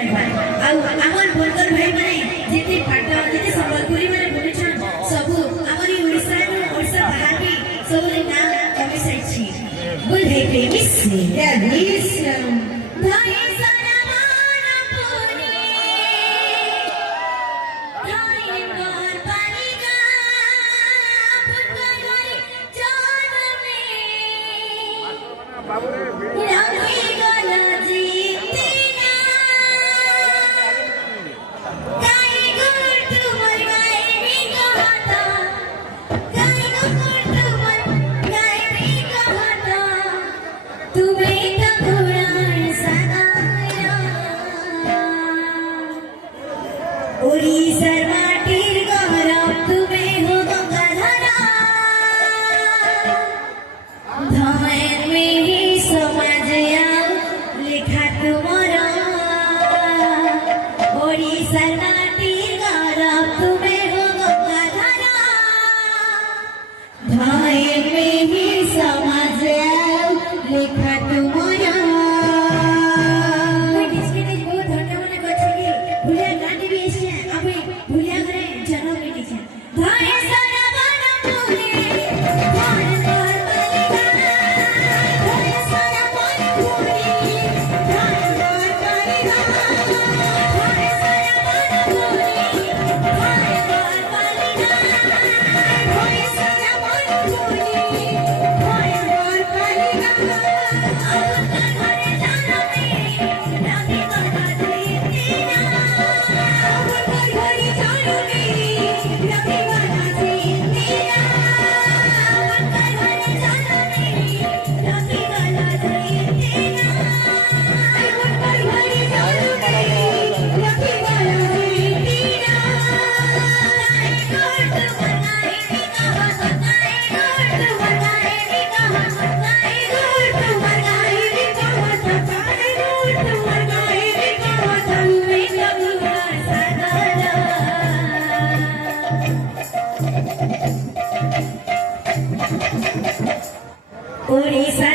আমার বলতর ভাই মানে যেতে পাটা যেতে সম্বলপুরি মানে বলেছেন সবু আমারি ওড়িশা ওড়িশা বাহারি সবু না কমে সাইছি বল হে প্রেমিসি দেলিশম ধাই সারা মানা পুনি ধাই মার পানি গা পুটকাই হরি জানমে বাবুরে রাখি গলা জিতে ओड़िशार माटिर गौरव तुमे हो गंगाधरा धमेर में ही समाज लेखा तुमर ओड़िशार माटिर गौरव तुमे हो गंगाधरा धमेर में ही समाज लेखा तुमर ओड़िशा